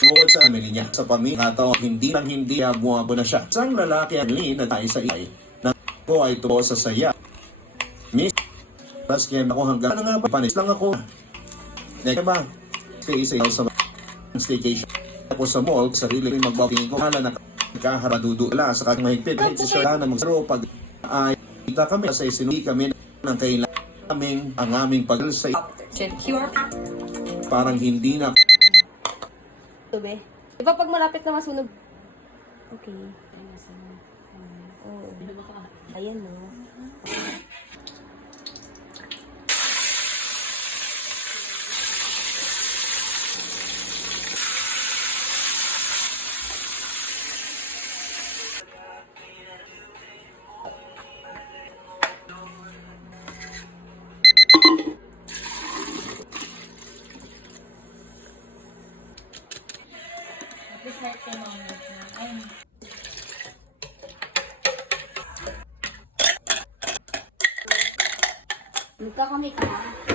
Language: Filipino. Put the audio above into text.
Bukod sa family niya, sa pamilya, hindi buwabo na siya. Isang lalaki ang na tayo sa ilay na ko ay tubo sa saya. Miss, kaya ako hanggang nga ba, panis lang ako. Kaya ba, isa sa staycation. Ako sa mall, sarili rin magbabing ko. Hala na kaharaduduala sa kanyang mahigpit. Si Sir na magsaro pag kita kami sa isinuwi kami ng kailangan naming ang aming pag-sa parang hindi na Tube. Di ba pag malapit na masunog? Okay. Oo. Ayan no. Magkakamay ka.